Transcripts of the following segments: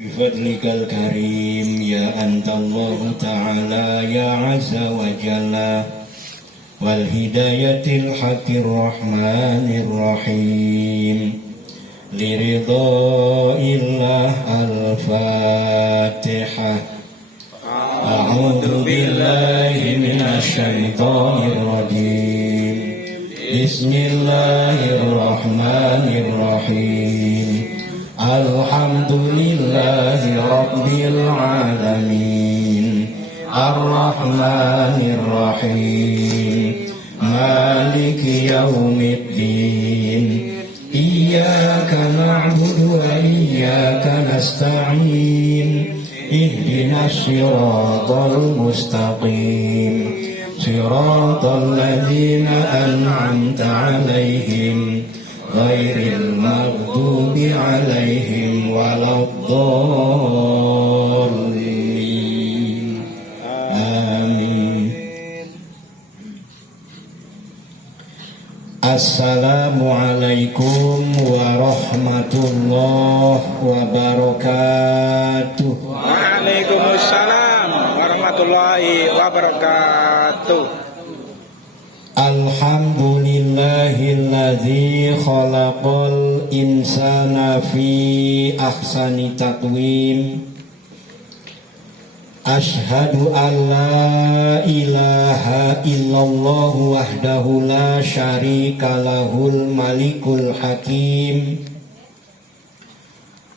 بفضلك الكريم يا أنت الله تعالى يا عز وجل والهداية الحق الرحمن الرحيم لرضاء الله الفاتحة. أعوذ بالله من الشيطان الرجيم بسم الله الرحمن الرحيم الحمد لله رب العالمين الرحمن الرحيم مالك يوم الدين إياك نعبد وإياك نستعين اهدنا الصراط المستقيم صراط الذين أنعمت عليهم غير المغضوب عليهم ولا الضالين آمين. Assalamualaikum warahmatullahi wabarakatuh. Waalaikumsalam warahmatullahi wabarakatuh. Alhamdulillahilladzi khalaqal insana fi ahsani taqwim. Ashhadu an la ilaha illallah wahdahu la syarika lahul malikul hakim.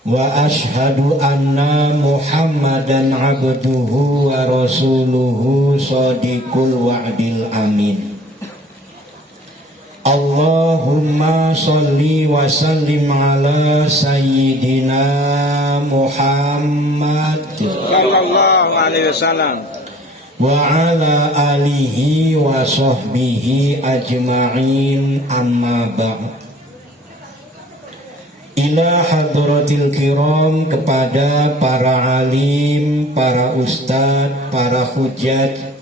Wa ashhadu anna Muhammadan abduhu wa rasuluhu shadiqul wa'dil amin. Allahumma sholli wa sallim ala sayyidina Muhammad Sallallahu alaihi wasallam wa ala alihi wa sahbihi ajma'in amma ba'd. Ila hadratil kiram, kepada para alim, para ustadz, para hujjat,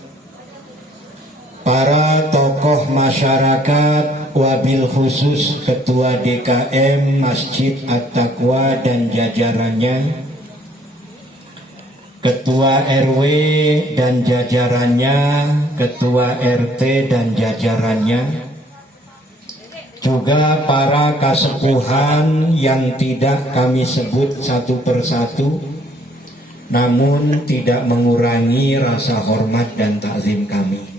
para tokoh masyarakat, wabil khusus Ketua DKM Masjid At-Taqwa dan jajarannya, Ketua RW dan jajarannya, Ketua RT dan jajarannya, juga para kasepuhan yang tidak kami sebut satu persatu, namun tidak mengurangi rasa hormat dan takzim kami.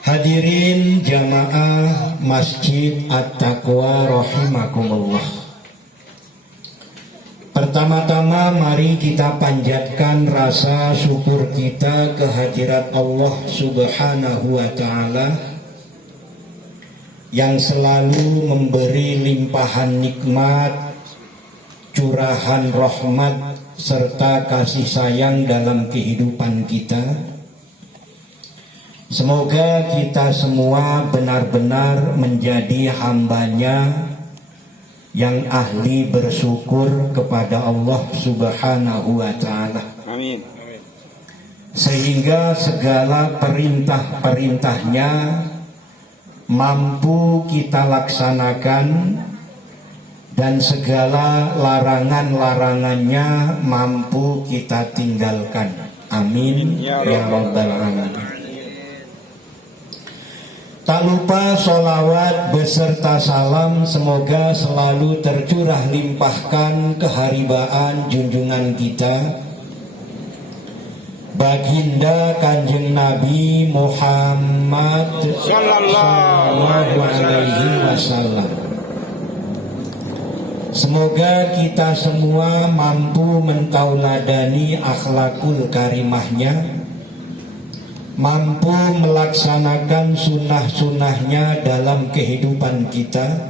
Hadirin jamaah Masjid At-Taqwa rahimakumullah. Pertama-tama mari kita panjatkan rasa syukur kita kehadirat Allah Subhanahu wa taala yang selalu memberi limpahan nikmat, curahan rahmat serta kasih sayang dalam kehidupan kita. Semoga kita semua benar-benar menjadi hambanya yang ahli bersyukur kepada Allah Subhanahu wa ta'ala. Amin. Sehingga segala perintah-perintahnya mampu kita laksanakan dan segala larangan-larangannya mampu kita tinggalkan. Amin ya rabbal alamin. Tak lupa sholawat beserta salam semoga selalu tercurah limpahkan keharibaan junjungan kita Baginda Kanjeng Nabi Muhammad Sallallahu Alaihi Wasallam. Semoga kita semua mampu mentauladani akhlakul karimahnya, mampu melaksanakan sunnah-sunnahnya dalam kehidupan kita,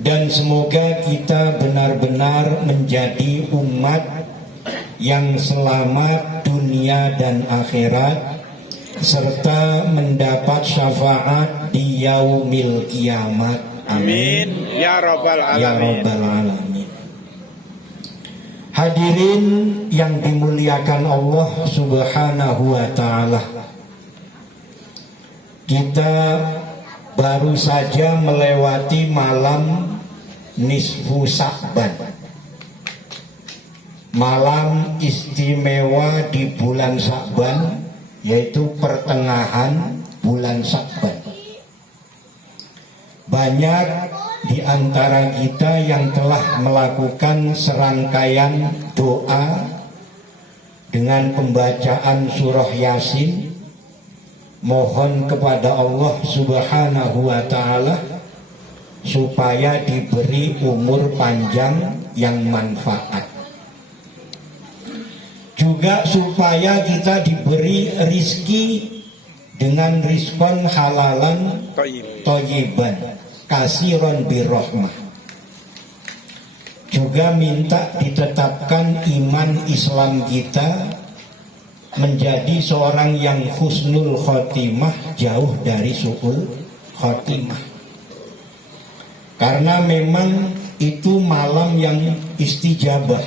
dan semoga kita benar-benar menjadi umat yang selamat dunia dan akhirat serta mendapat syafaat di yaumil kiamat. Amin ya rabbal alamin. Ya rabbal alamin. Hadirin yang dimuliakan Allah Subhanahu wa ta'ala, kita baru saja melewati malam nisfu Sya'ban. malam istimewa di bulan Sya'ban, yaitu pertengahan bulan Sya'ban. Banyak di antara kita yang telah melakukan serangkaian doa dengan pembacaan surah Yasin, mohon kepada Allah Subhanahu wa Ta'ala supaya diberi umur panjang yang manfaat, juga supaya kita diberi rizki dengan rizkon halalan thayyiban kasiron birrohmah. Juga minta ditetapkan iman Islam kita menjadi seorang yang husnul khotimah, jauh dari su'ul khotimah. Karena memang itu malam yang istijabah.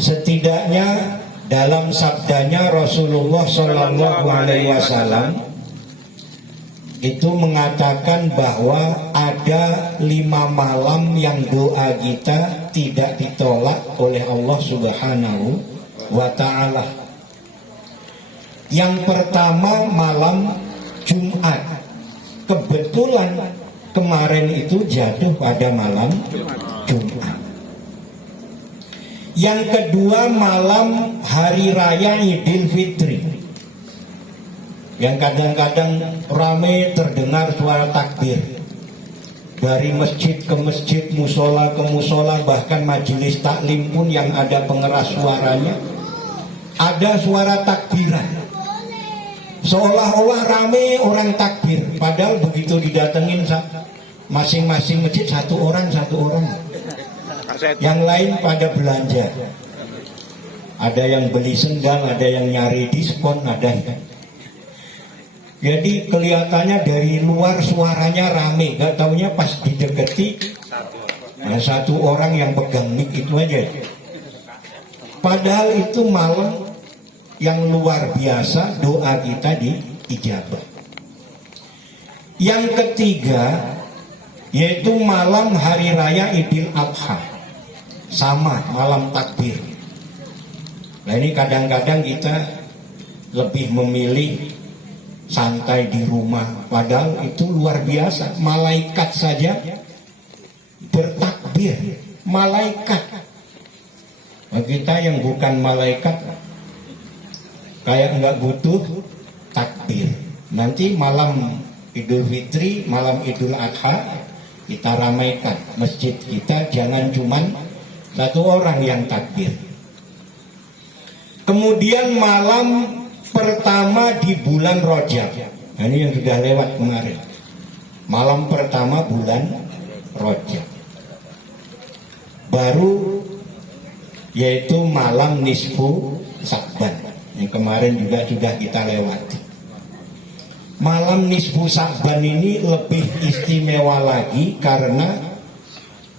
Setidaknya dalam sabdanya Rasulullah Shallallahu Alaihi Wasallam itu mengatakan bahwa ada 5 malam yang doa kita tidak ditolak oleh Allah Subhanahu wa Ta'ala. Yang pertama malam Jumat. Kebetulan kemarin itu jatuh pada malam Jumat. Yang kedua malam hari raya Idul Fitri, yang kadang-kadang ramai terdengar suara takbir dari masjid ke masjid, musola ke musola, bahkan majelis taklim pun yang ada pengeras suaranya ada suara takbiran, seolah-olah ramai orang takbir, padahal begitu didatengin masing-masing masjid satu orang, yang lain pada belanja, ada yang beli sendal, ada yang nyari diskon, ada. Jadi kelihatannya dari luar suaranya rame, gak taunya pas dideketi ada satu orang yang pegang mic itu aja. Padahal itu malam yang luar biasa, doa kita diijabah. Yang ketiga yaitu malam hari raya Idul Adha, sama malam takbir. Nah ini kadang-kadang kita lebih memilih santai di rumah, padahal itu luar biasa. Malaikat saja bertakbir, malaikat. Nah, kita yang bukan malaikat kayak nggak butuh takbir. Nanti malam Idul Fitri, malam Idul Adha kita ramaikan masjid kita, jangan cuman satu orang yang takbir. Kemudian malam pertama di bulan Rajab, nah, ini yang sudah lewat kemarin, malam pertama bulan Rajab. Baru yaitu malam nisfu Sya'ban, yang kemarin juga sudah kita lewati. Malam nisfu Sya'ban ini lebih istimewa lagi karena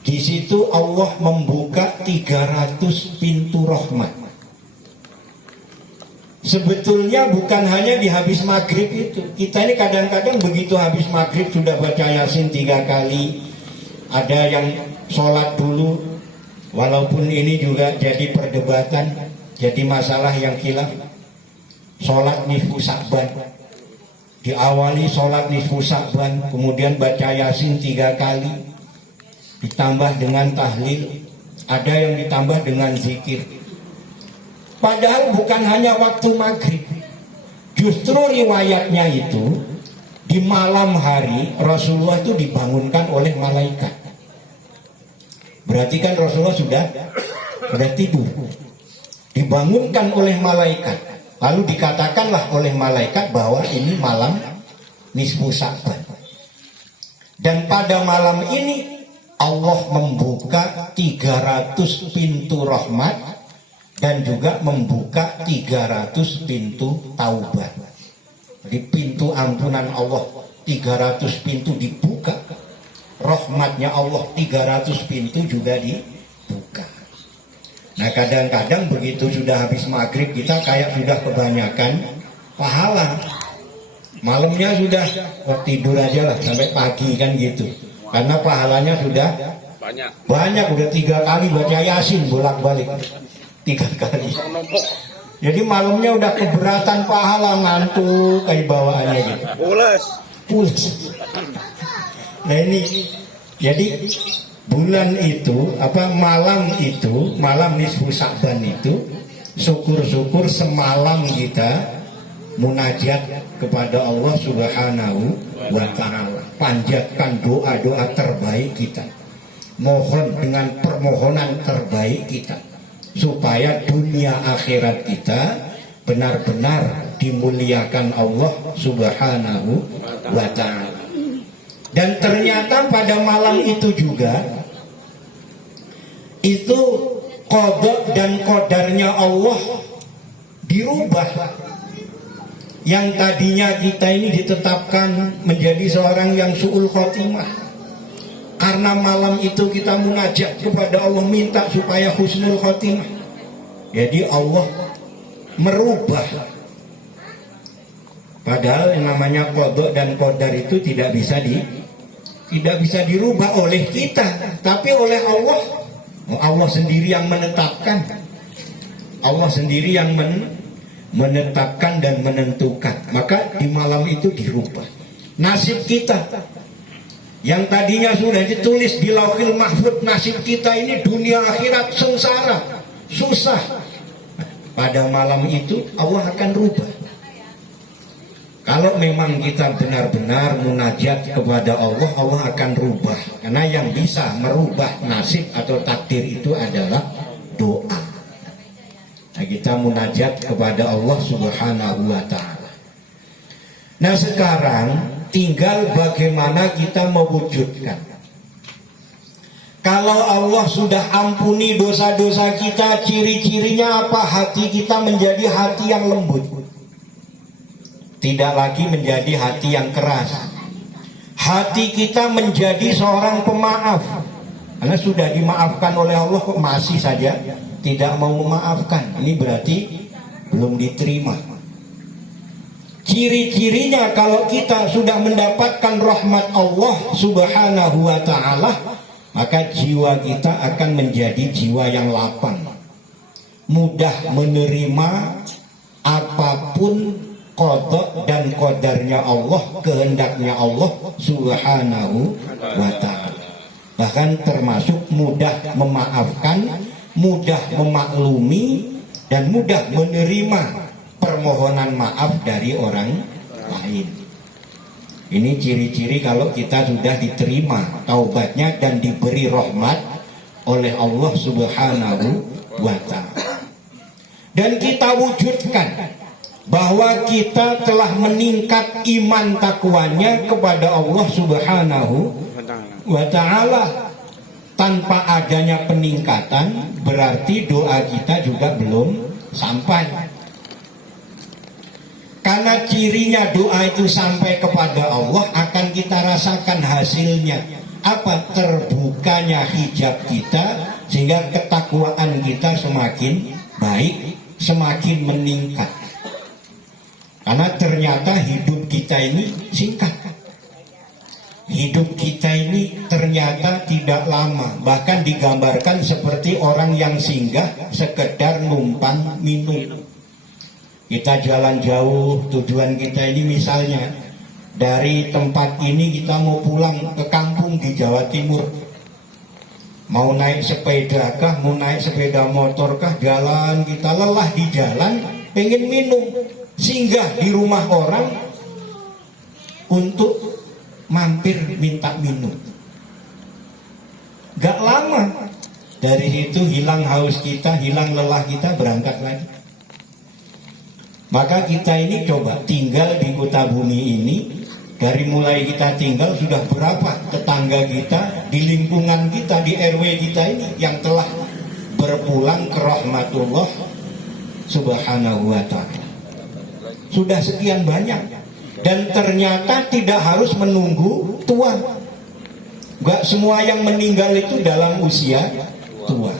di situ Allah membuka 300 pintu rahmat. Sebetulnya bukan hanya di habis maghrib itu. Kita ini kadang-kadang begitu habis maghrib sudah baca Yasin 3 kali. Ada yang sholat dulu, walaupun ini juga jadi perdebatan, jadi masalah yang khilaf. Sholat nisfu Sya'ban, diawali sholat nisfu Sya'ban, kemudian baca Yasin 3 kali, ditambah dengan tahlil, ada yang ditambah dengan zikir. Padahal bukan hanya waktu maghrib, justru riwayatnya itu di malam hari Rasulullah itu dibangunkan oleh malaikat. Berarti kan Rasulullah sudah tidur, dibangunkan oleh malaikat. Lalu dikatakanlah oleh malaikat bahwa ini malam nisfu Sya'ban. Dan pada malam ini Allah membuka 300 pintu rahmat dan juga membuka 300 pintu taubat. Jadi pintu ampunan Allah 300 pintu dibuka, rahmatnya Allah 300 pintu juga dibuka. Nah kadang-kadang begitu sudah habis maghrib kita kayak sudah kebanyakan pahala, malamnya sudah tidur aja lah sampai pagi kan gitu, karena pahalanya sudah Banyak, udah 3 kali baca Yasin bolak-balik 3 kali. Jadi malamnya udah keberatan pahala, ngantuk kayak bawaannya gitu. Pulas. Nah ini, jadi bulan itu malam nisfu Sa'ban itu, syukur-syukur semalam kita munajat kepada Allah Subhanahu wa Ta'ala, panjatkan doa-doa terbaik kita, mohon dengan permohonan terbaik kita, supaya dunia akhirat kita benar-benar dimuliakan Allah Subhanahu wa Ta'ala. Dan ternyata pada malam itu juga, itu qada dan qadarnya Allah dirubah. Yang tadinya kita ini ditetapkan menjadi seorang yang su'ul khotimah, karena malam itu kita munajat kepada Allah, minta supaya husnul khotimah. Jadi Allah merubah. Padahal yang namanya qada dan qadar itu tidak bisa dirubah oleh kita, tapi oleh Allah. Allah sendiri yang menetapkan. Allah sendiri yang menetapkan dan menentukan. Maka di malam itu dirubah nasib kita yang tadinya sudah ditulis di Lauhil Mahfuz. Nasib kita ini dunia akhirat sengsara, susah. Pada malam itu Allah akan rubah. Kalau memang kita benar-benar munajat kepada Allah, Allah akan rubah. Karena yang bisa merubah nasib atau takdir itu adalah doa. Nah, kita munajat kepada Allah Subhanahu wa Ta'ala. Nah, sekarang tinggal bagaimana kita mewujudkan. Kalau Allah sudah ampuni dosa-dosa kita, ciri-cirinya apa? Hati kita menjadi hati yang lembut, tidak lagi menjadi hati yang keras. Hati kita menjadi seorang pemaaf, karena sudah dimaafkan oleh Allah kok masih saja tidak mau memaafkan. Ini berarti belum diterima. Ciri-cirinya kalau kita sudah mendapatkan rahmat Allah Subhanahu wa Ta'ala, maka jiwa kita akan menjadi jiwa yang lapang, mudah menerima apapun qada dan qadarnya Allah, kehendaknya Allah Subhanahu wa Ta'ala. Bahkan termasuk mudah memaafkan, mudah memaklumi, dan mudah menerima permohonan maaf dari orang lain. Ini ciri-ciri kalau kita sudah diterima taubatnya dan diberi rahmat oleh Allah Subhanahu wa Ta'ala. Dan kita wujudkan bahwa kita telah meningkat iman takwanya kepada Allah Subhanahu wa Ta'ala. Tanpa adanya peningkatan, berarti doa kita juga belum sampai. Karena cirinya doa itu sampai kepada Allah, akan kita rasakan hasilnya. Apa? Terbukanya hijab kita, sehingga ketakwaan kita semakin baik, semakin meningkat. Karena ternyata hidup kita ini singkat. Hidup kita ini ternyata tidak lama. Bahkan digambarkan seperti orang yang singgah sekedar numpang minum. Kita jalan jauh, tujuan kita ini misalnya dari tempat ini kita mau pulang ke kampung di Jawa Timur. Mau naik sepeda kah, mau naik sepeda motor kah, jalan, kita lelah di jalan, pengen minum, singgah di rumah orang untuk mampir minta minum. Gak lama dari situ hilang haus kita, hilang lelah kita, berangkat lagi. Maka kita ini coba tinggal di kota bumi ini, dari mulai kita tinggal sudah berapa tetangga kita, di lingkungan kita, di RW kita ini yang telah berpulang ke rahmatullah Subhanahu wa Ta'ala. Sudah sekian banyak. Dan ternyata tidak harus menunggu tua. Gak semua yang meninggal itu dalam usia tua.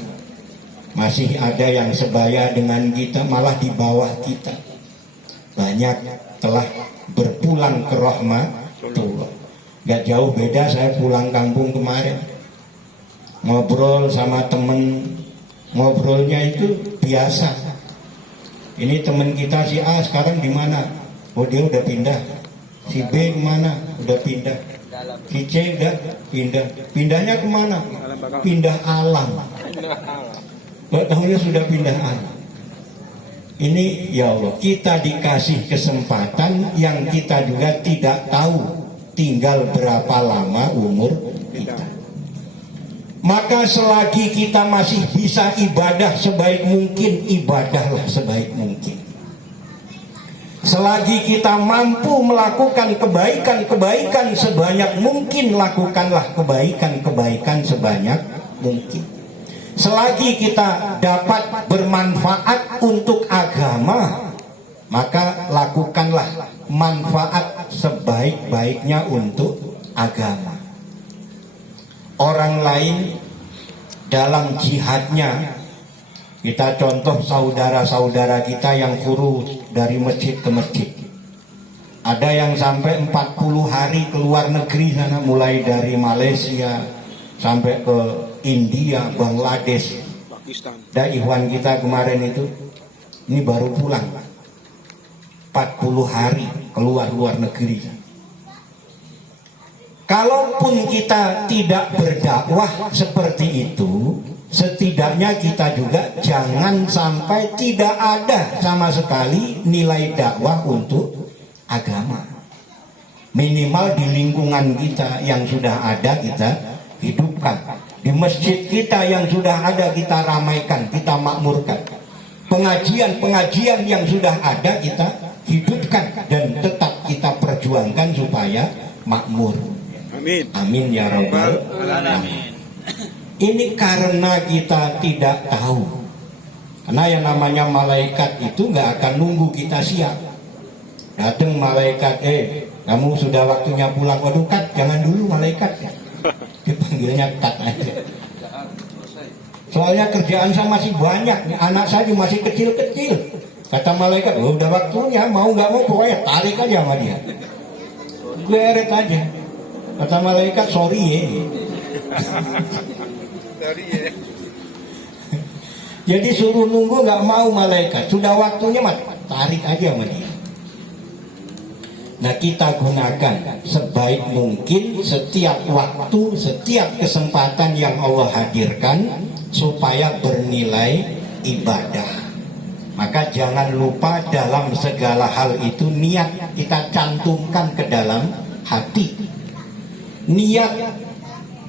Masih ada yang sebaya dengan kita, malah di bawah kita. Banyak telah berpulang ke rahmatullah. Gak jauh beda saya pulang kampung kemarin. ngobrol sama temen, ngobrolnya itu biasa. Ini temen kita si A sekarang di mana? Oh dia udah pindah. Si B kemana? Udah pindah. Si C udah pindah. Pindahnya kemana? Pindah alam. Kok tahunya sudah pindah alam. Ini ya Allah, kita dikasih kesempatan yang kita juga tidak tahu tinggal berapa lama umur kita. Maka selagi kita masih bisa ibadah sebaik mungkin, ibadahlah sebaik mungkin. Selagi kita mampu melakukan kebaikan-kebaikan sebanyak mungkin, lakukanlah kebaikan-kebaikan sebanyak mungkin. Selagi kita dapat bermanfaat untuk agama, maka lakukanlah manfaat sebaik-baiknya untuk agama. Orang lain dalam jihadnya, kita contoh saudara-saudara kita yang suruh dari masjid ke masjid. Ada yang sampai 40 hari keluar negeri sana, mulai dari Malaysia sampai ke India, Bangladesh. Pakistan. Dan ikhwan kita kemarin itu, ini baru pulang 40 hari keluar luar negeri. Kalaupun kita tidak berdakwah seperti itu, setidaknya kita juga jangan sampai tidak ada sama sekali nilai dakwah untuk agama. Minimal di lingkungan kita yang sudah ada kita hidupkan. Di masjid kita yang sudah ada kita ramaikan, kita makmurkan. Pengajian-pengajian yang sudah ada kita hidupkan dan tetap kita perjuangkan supaya makmur. Amin. Amin ya rabbal alamin. Ini karena kita tidak tahu. Karena yang namanya malaikat itu nggak akan nunggu kita siap. Datang malaikat, kamu sudah waktunya pulang. Waduh, kat, jangan dulu malaikat. Dipanggilnya kat aja. Soalnya kerjaan saya masih banyak, anak saya masih kecil-kecil. Kata malaikat, udah waktunya, mau nggak mau pokoknya tarik aja sama dia. Geret aja. Kata malaikat, sorry ya. Jadi suruh nunggu nggak mau malaikat. Sudah waktunya mah tarik aja sama dia. Nah kita gunakan sebaik mungkin setiap waktu, setiap kesempatan yang Allah hadirkan supaya bernilai ibadah. Maka jangan lupa dalam segala hal itu niat kita cantumkan ke dalam hati. Niat,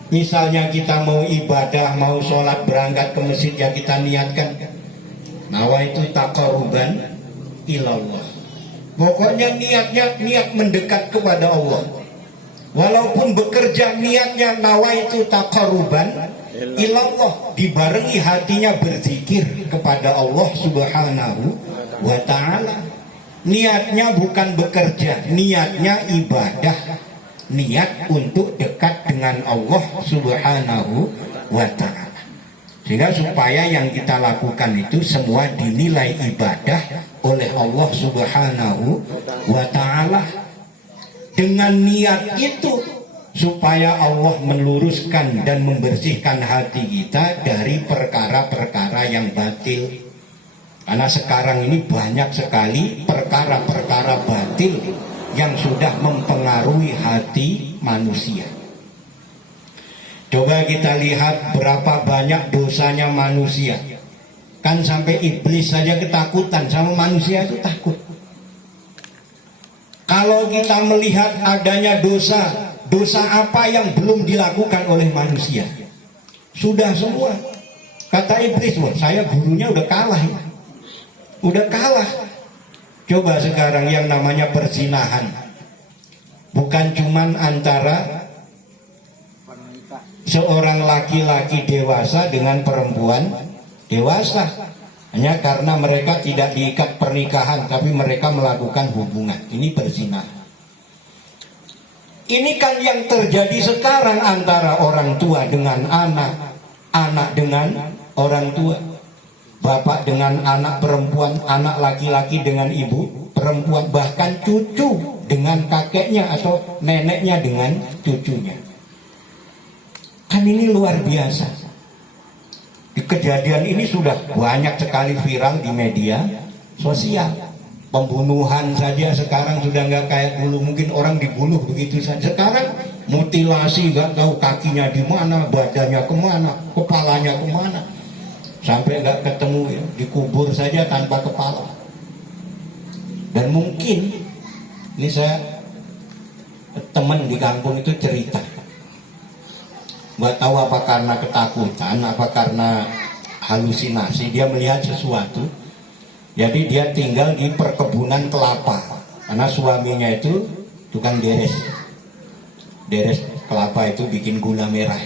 misalnya kita mau ibadah, mau sholat, berangkat ke masjid, ya kita niatkan nawaitu taqarruban ilallah. Pokoknya niatnya niat mendekat kepada Allah. Walaupun bekerja niatnya nawaitu taqarruban ilallah, dibarengi hatinya berzikir kepada Allah Subhanahu wa ta'ala. Niatnya bukan bekerja, niatnya ibadah, niat untuk dekat dengan Allah Subhanahu wa ta'ala. Sehingga supaya yang kita lakukan itu semua dinilai ibadah oleh Allah Subhanahu wa ta'ala. Dengan niat itu supaya Allah meluruskan dan membersihkan hati kita dari perkara-perkara yang batil. Karena sekarang ini banyak sekali perkara-perkara batil yang sudah mempengaruhi hati manusia. Coba kita lihat berapa banyak dosanya manusia. Kan sampai iblis saja ketakutan, sama manusia itu takut. Kalau kita melihat adanya dosa, dosa apa yang belum dilakukan oleh manusia? Sudah semua. Kata iblis, wah saya gurunya udah kalah ya. Udah kalah. Coba sekarang yang namanya perzinahan. Bukan cuman antara seorang laki-laki dewasa dengan perempuan dewasa, hanya karena mereka tidak diikat pernikahan tapi mereka melakukan hubungan. Ini perzinahan. Ini kan yang terjadi sekarang antara orang tua dengan anak, anak dengan orang tua, bapak dengan anak perempuan, anak laki-laki dengan ibu perempuan, bahkan cucu dengan kakeknya atau neneknya dengan cucunya. Kan ini luar biasa. kejadian ini sudah banyak sekali viral di media sosial. Pembunuhan saja sekarang sudah nggak kayak dulu, mungkin orang dibunuh begitu saja. Sekarang mutilasi, nggak tahu kakinya di mana, badannya kemana, kepalanya kemana, sampai nggak ketemu ya, dikubur saja tanpa kepala. Dan mungkin ini saya teman di kampung itu cerita, nggak tahu apa karena ketakutan, apa karena halusinasi, dia melihat sesuatu. Jadi dia tinggal di perkebunan kelapa, karena suaminya itu tukang deres kelapa, itu bikin gula merah.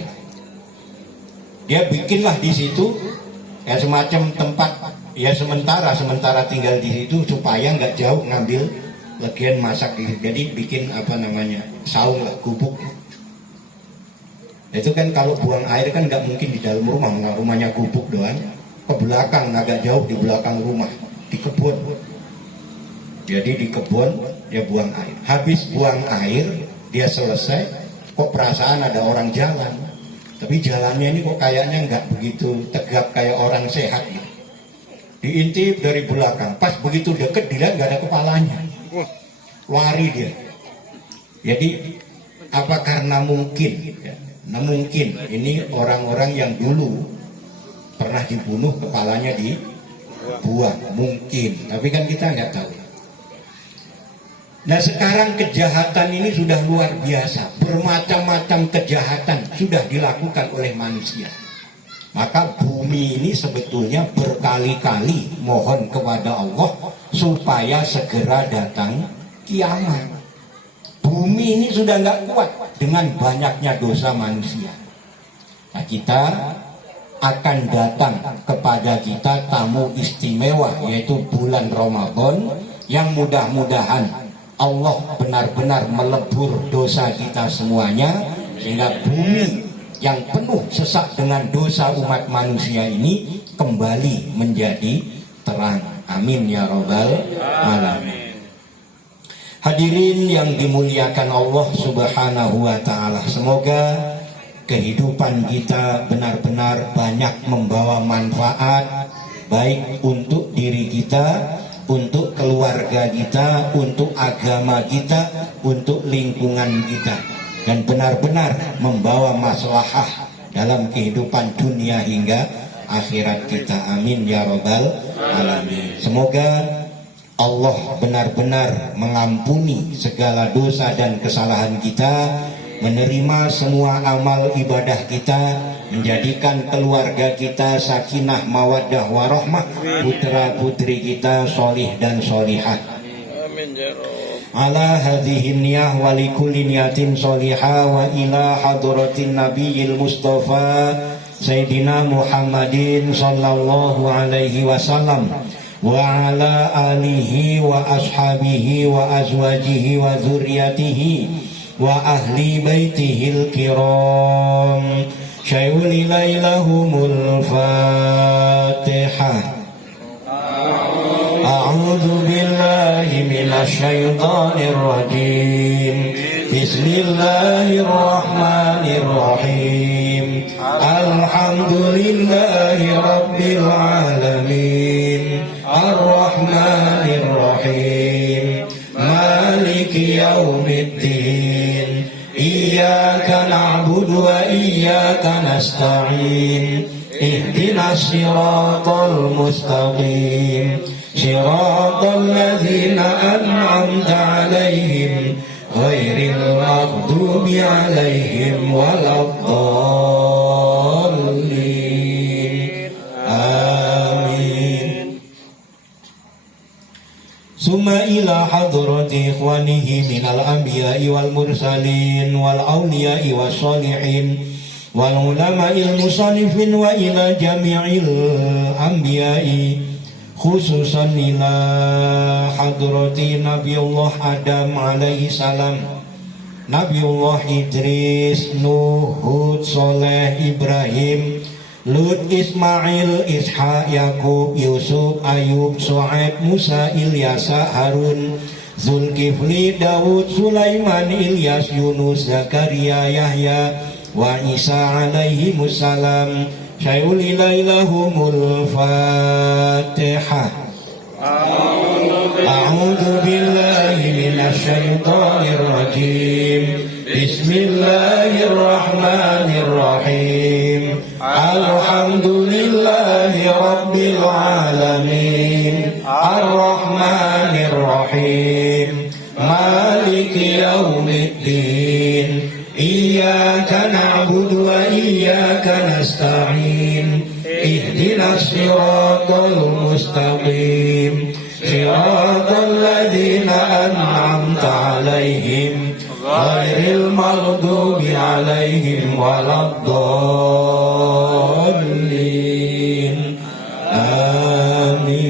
Dia bikinlah di situ ya semacam tempat ya sementara tinggal di situ supaya nggak jauh ngambil legian masak di situ. Jadi bikin apa namanya, saung lah, gubuk. Itu kan kalau buang air kan nggak mungkin di dalam rumah, rumahnya gubuk doang. Ke belakang, agak jauh di belakang rumah, di kebun. Jadi di kebun dia buang air. Habis buang air dia selesai, kok perasaan ada orang jalan. Tapi jalannya ini kok kayaknya nggak begitu tegap kayak orang sehat. Diintip dari belakang. Pas begitu deket dilihat nggak ada kepalanya. Lari dia. Jadi apa karena mungkin? Ya, nah mungkin ini orang-orang yang dulu pernah dibunuh, kepalanya dibuang, mungkin. Tapi kan kita nggak tahu. Nah sekarang kejahatan ini sudah luar biasa. Bermacam-macam kejahatan sudah dilakukan oleh manusia. Maka bumi ini sebetulnya berkali-kali mohon kepada Allah supaya segera datang kiamat. Bumi ini sudah nggak kuat dengan banyaknya dosa manusia. Nah kita akan datang kepada kita tamu istimewa, yaitu bulan Ramadan, yang mudah-mudahan Allah benar-benar melebur dosa kita semuanya, sehingga bumi yang penuh sesak dengan dosa umat manusia ini kembali menjadi terang. Amin ya rabbal alamin. Hadirin yang dimuliakan Allah subhanahu wa ta'ala, semoga kehidupan kita benar-benar banyak membawa manfaat, baik untuk diri kita, untuk keluarga kita, untuk agama kita, untuk lingkungan kita, dan benar-benar membawa maslahah dalam kehidupan dunia hingga akhirat kita. Amin ya rabbal alamin. Semoga Allah benar-benar mengampuni segala dosa dan kesalahan kita, menerima semua amal ibadah kita, menjadikan keluarga kita sakinah mawaddah warahmah, putra putri kita solih dan solihat. Amin ya Rabb. Ala hadhihi niyah wa likulli niyatin solihah wa ila hadratin nabiyil mustafa Sayyidina Muhammadin sallallahu alaihi wasallam wa ala alihi wa ashabihi wa azwajihi wa dzurriyyatihi wa ahli baitihil kiram. Syai'ul ilaihumul Fatihah. A'udzu billahi minasy syaithanir rajim. Bismillahirrahmanirrahim. Alhamdulillahi rabbil alamin. Ar-Rahmanir Rahim. Maliki yaumiddin. Iyyaka na'budu wa iyyaka nasta'in. Ihdinas siratal mustaqim. Siratal ladzina an'amta 'alaihim ghairil maghdubi 'alaihim waladdallin. Amin. Summa ila hadrati ikhwanihi minal anbiya'i wal mursalin wal awliya'i was sholihin wal ulama'il musannifin wa ila jami'il anbiya'i, khususan ila hadrati Nabiullah Adam alaihi salam, Nabiullah Idris, Nuh, Hud, Soleh, Ibrahim, Lut, Ismail, Ishaq, Yakub, Yusuf, Ayub, Shu'aib, Musa, Ilyasa, Harun, Zulkifli, Daud, Sulaiman, Ilyas, Yunus, Zakaria, Yahya, wa Isa alaihi musallam, Syai'ul ilaihumul Fatihah. A'udzu billahi minasy syaithanir rajim. Bismillahirrahmanirrahim. Alhamdulillahi rabbil alamin. Ar-Rahmanir Rahim. Maliki yaumiddin. Iyyaka na'budu wa iyyaka nasta'in. Ihdinas siratal mustaqim. Siratal ladzina an'amta 'alaihim ghairil maghdubi 'alaihim waladdallin. Amin.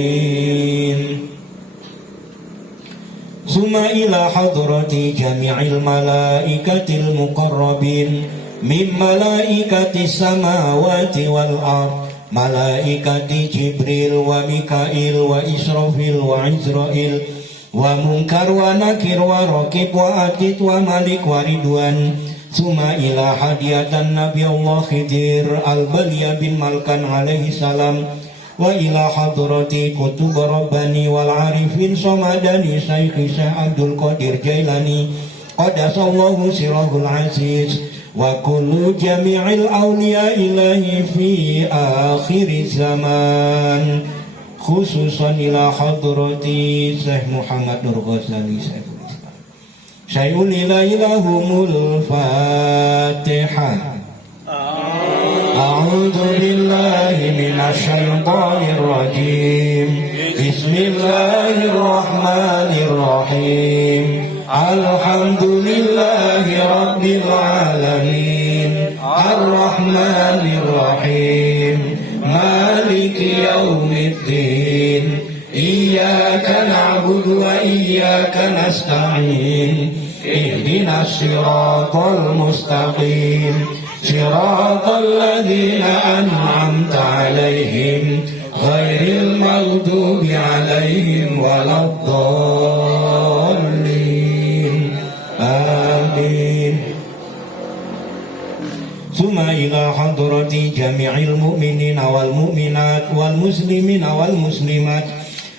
Summa ila hadrati jami'il malaikatil muqarrabin min malaikatis samawati wal ard. Malaikati Jibril wa Mikail wa Israfil wa Izrail wa Munkar wa Nakir wa Raqib wa Atid wa Malik wa Ridwan. Suma ila hadiyatan Nabi Allah Khidir al-Balya bin Malkan alaihi salam wa ila hadrati kutub Rabbani wal Arifin Samadani Syekh Abdul Qadir Jailani qadasallahu sirahul aziz wa kullu jami'il awliya ilahi fi akhir zaman, khususan ila hadrati Syekh Muhammad Nur Ghazali Syai'ul ilaihumul Fatihah. A'udzu billahi minasy syaithanir rajim. Bismillahirrahmanirrahim. Alhamdulillahi rabbil alamin. Ar-Rahmanir Rahim. Maliki yaumiddin. Iyyaka na'budu wa iyyaka nasta'in. Ihdinas siratal mustaqim. Siratal ladzina an'amta 'alaihim ghairil maghdubi 'alaihim waladdallin. Amin. Summa ila hadrati jami'il mu'minina wal mu'minat wal muslimina wal muslimat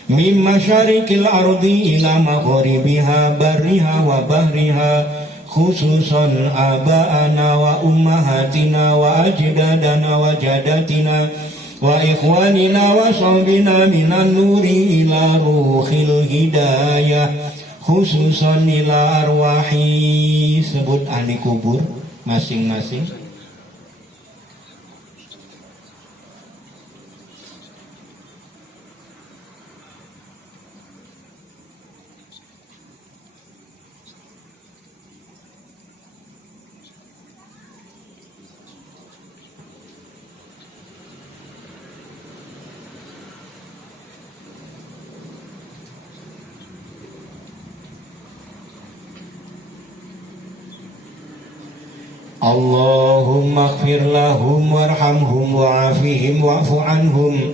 min masyariqil ardi ila maghribiha barriha wa bahriha, khususan aba'ana wa ummahatina wa ajdadana wa jadatina wa ikhwanina wa sahbina minan nuri ila ruhil hidayah, khususan ila arwahi, sebut ahli kubur masing-masing. Allahumma ighfir lahum warhamhum wa'afihim wa'fu anhum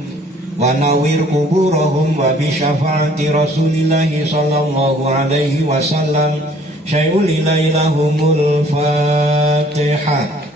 wa nawwir kuburahum wa bi syafaati Rasulillahi sallallahu alaihi wasallam. Syai'ul ilaihumul Fatihah.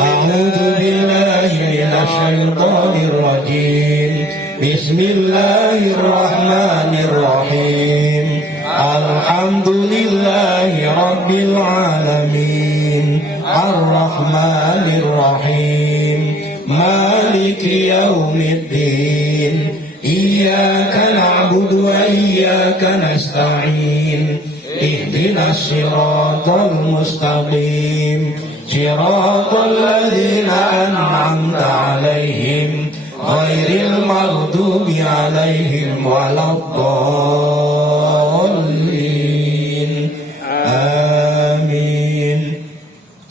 A'udzu billahi minasy syaithanir rajim. Bismillahirrahmanirrahim. Alhamdulillahi rabbil alamin. Ar-Rahmanir Rahim. Maliki yaumiddin. Iyyaka na'budu wa iyyaka nasta'in. Ihdinas siratal mustaqim. Siratal ladzina an'amta 'alaihim ghairil maghdubi 'alaihim waladdallin. Amin.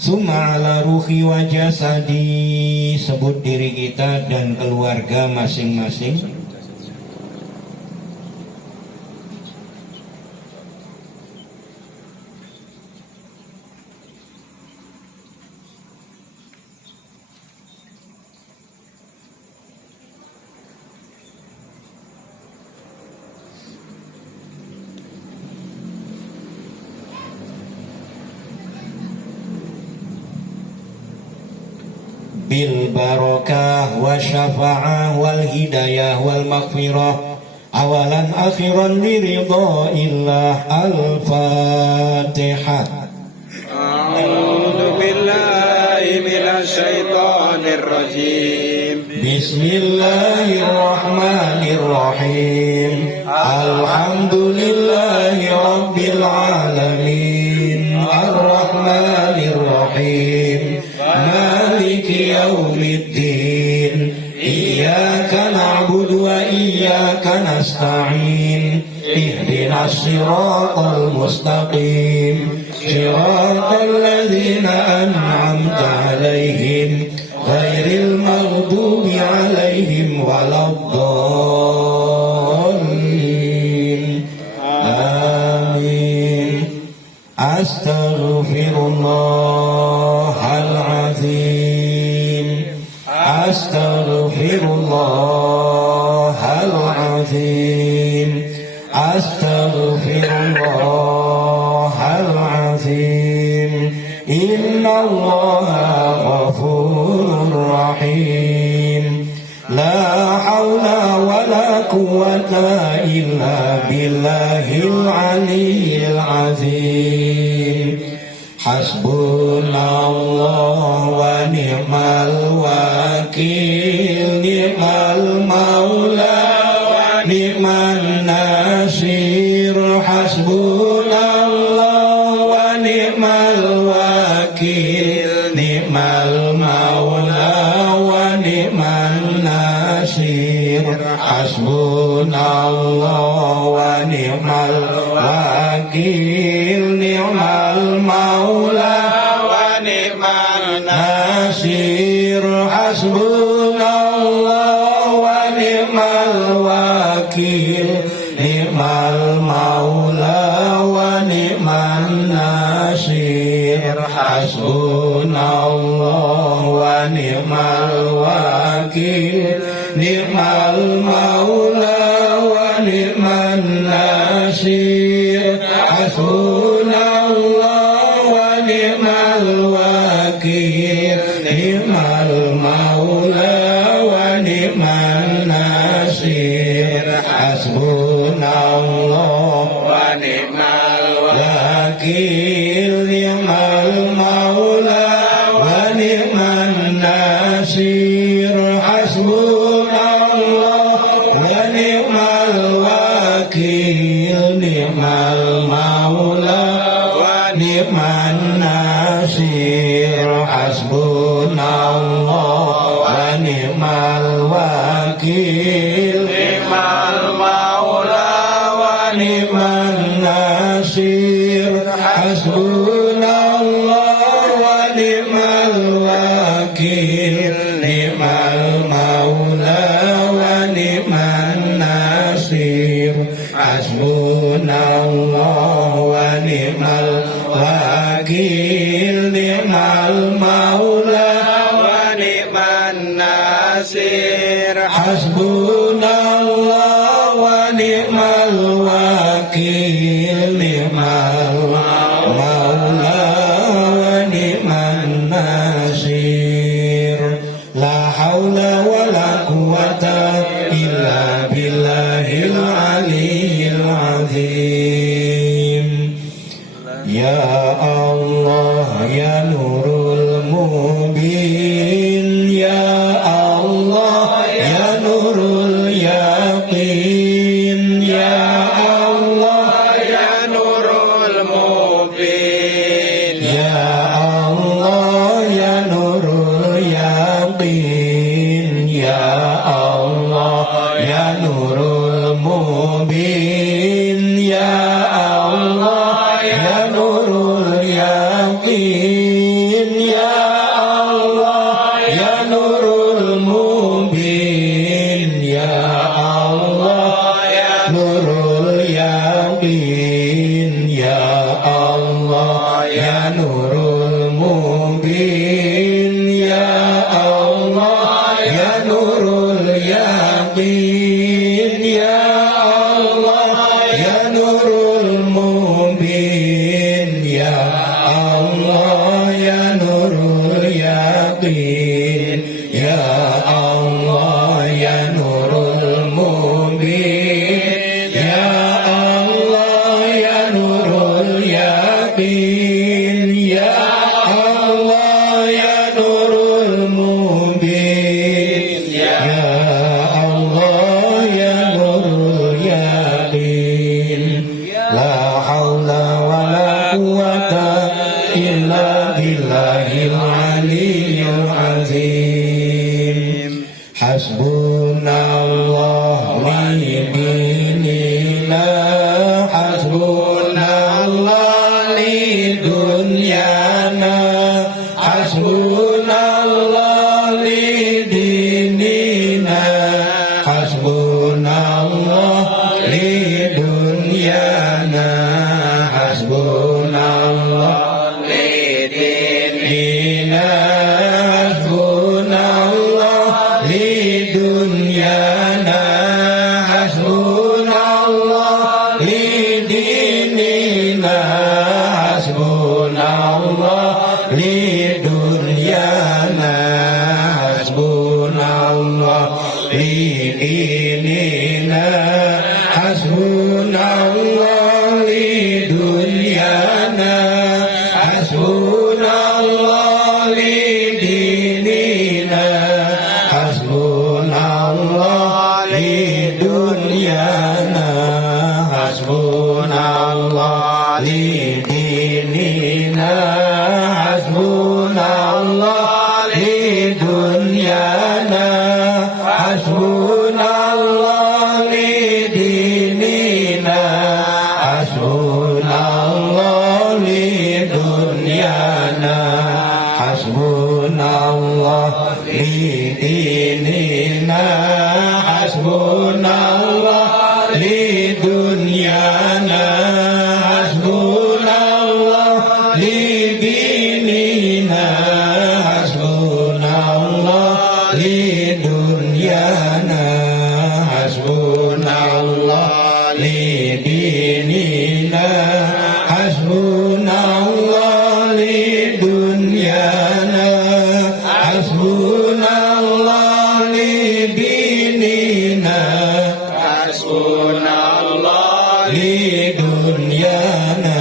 Summa ala ruhi wa jasadi, sebut diri kita dan keluarga masing-masing. bil barakah wa syafa'ah wal hidayah wal maghfirah awalan akhiran biridhaillah. Al-Fatihah. A'udzu billahi minasy syaithanir rajim. Bismillahirrahmanirrahim. Alhamdulillahi rabbil alamin. Ar-Rahmanirrahim. Maliki yaumiddin. Iyyaka na'budu wa iyyaka nasta'in. Ihdinas siratal mustaqim. Siratal ladzina an'amta 'alaihim ghairil maghdubi 'alaihim waladdallin. Amin. Astaghfirullahal azim. Astaghfirullahal azim. Astaghfirullahal azim. Innallaha ghafurur rahim. La haula wala quwwata illa billahil aliyyil azim. Hasbunallah wa ni'mal wakil. Ni'mal maula wa ni'man nasir. Hasbunallah wa ni'mal wakil. Ni'mal maula wa ni'man nasir. Hasbunallah wa ni'mal wakil. Ni'mal maula wa ni'man nasir. Hasbunallah wa ni'mal wakil. Ni'mal maula wa ni'man nasir. Hasbunallah wa ni'mal wakil. Ni'mal maula wa ni'man nasir. Hasbunallah wa ni'mal wakil. Ni'mal maula wa ni'man nasir. Hasbunallah wa ni'mal wakil. Ni'mal maula wa ni'man nasir. Hasbunallah wa ni'mal wakil. Ni'mal maula wa ni'man nasir. Hasbunallah wa ni'mal wakil. Ni'mal maula wa ni'man nasir. Hasbunallah wa ni'mal wakil. Ni'mal maula wa ni'man nasir. Hasbunallah wa ni'mal wakil. Ni'mal maula wa ni'man nasir. Hasbunallah wa ni'mal wakil. Ni'mal maula wa ni'man nasir. La haula wa la quwwata illa billahil aliyyil azim. Ya Allah ya nurul mubin. Ya Allah ya nurul yaqin. Ya Allah Ya nurul mubin. ya Allah ya nurul yaqin. Ya Allah ya nurul mubin. Ya Allah ya nurul yaqin. Ya Allah ya nurul mubin. Ya Allah ya nurul yaqin. Ya Allah ya nurul mubin. Ya Allah ya nurul yaqin. Hasbunallah li dinina, hasbunallah li dunyana, hasbunallah li dinina, hasbunallah li dunyana, hasbunallah li dinina, hasbunallah li dunyana, hasbunallah li dinina, hasbunallah li dunyana, hasbunallah li dinina, hasbunallah li dunyana, hasbunallah li dinina, hasbunallah li dunyana, hasbunallah li dinina, hasbunallah li dunyana, hasbunallah li dinina, hasbunallah li dunyana, hasbunallah li dinina, hasbunallah li dunyana, hasbunallah li dinina, hasbunallah li dunyana, hasbunallah li dinina, hasbunallah li dunyana, hasbunallah li dinina, hasbunallah li dunyana,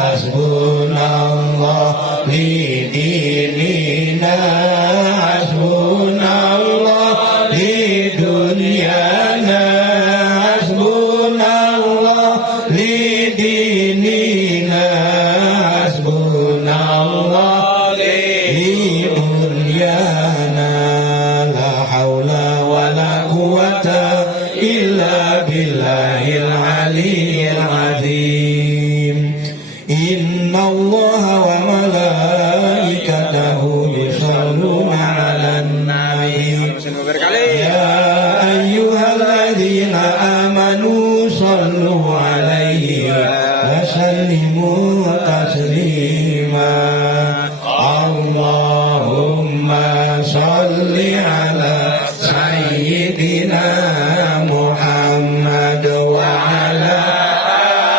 hasbunallah li dinina, hasbunallah li dunyana, hasbunallah li dinina, hasbunallah li dunyana, la haula wa la quwata illa billahil aliyyil azim. Inna allaha wa malaikatahu yusalluna 'alan nabi. Ya ayyuhalladzina amanu sallu 'alaihi wa sallimu taslima. Allahumma salli ala sayyidina Muhammad wa ala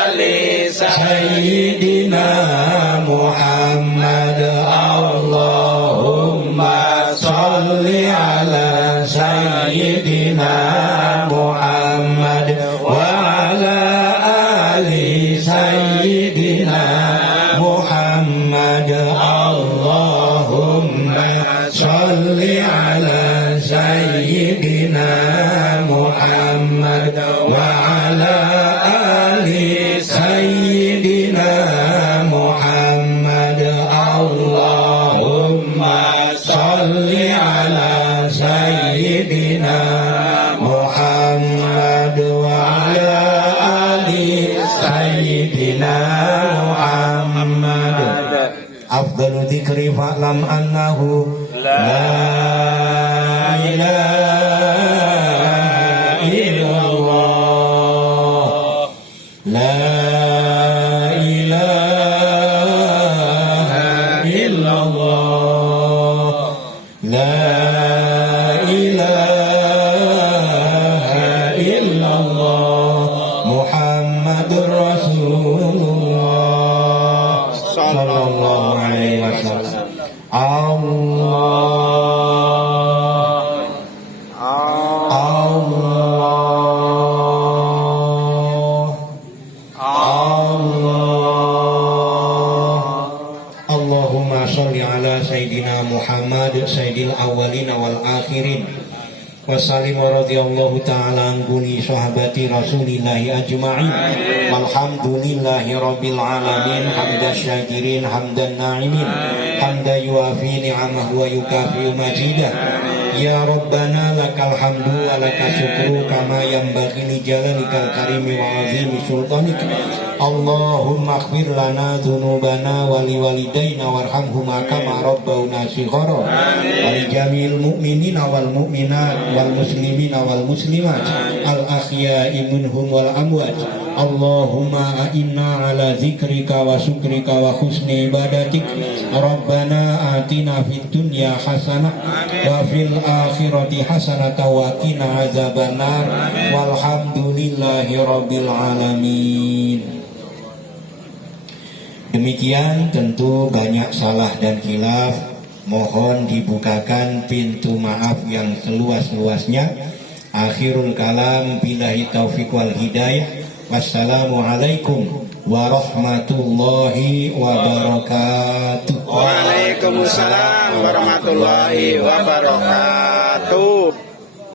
ali sayyidina Muhammad. Allahumma salli ala sayyidina Muhammad wa ala ali sayyidina Muhammad. Allahumma salli ala sayyidina Muhammad wa ala ali sayyidina Muhammad. Allahumma salli ala sayyidina Muhammad wa ala ali sayyidina Muhammad. Afdalu dzikri fa'lam annahu la ilaha illallah, la ilaha illallah, la ilaha illallah, Muhammadur Rasulullah sallallahu alaihi wasallam. Allahumma sholli ala sayyidina Muhammad sayyidil awwalina wal akhirin wa sallim wa radhiyallahu ta'ala an buni sahabati rasulillahi ajma'in. Walhamdulillahi rabbil alamin, hamdan syakirin hamdan na'imin, hamdan yuafi ni'amahu wa yukafi majidah. Ya Rabbana lakal hamdu wa lakal syukru kama yanbaghi li jalalikal karimi wa azimi sultanika. Allahumma ighfir lana dzunubana wa liwalidayna warhamhuma kama rabbawna shighara. Wa li jami'il mu'minina wal mu'minat wal muslimina wal muslimat al ahya'i minhum wal amwat. Allahumma a'inna ala zikrika wa syukrika wa husni ibadatik. Rabbana atina fid dunya hasanah wa fil akhirati hasanah wa qina azabannar. Walhamdulillahi rabbil alamin. Demikian, tentu banyak salah dan khilaf, mohon dibukakan pintu maaf yang seluas-luasnya. Akhirul kalam, billahi taufiq wal hidayah. Wassalamualaikum warahmatullahi wabarakatuh. Waalaikumsalam warahmatullahi wabarakatuh.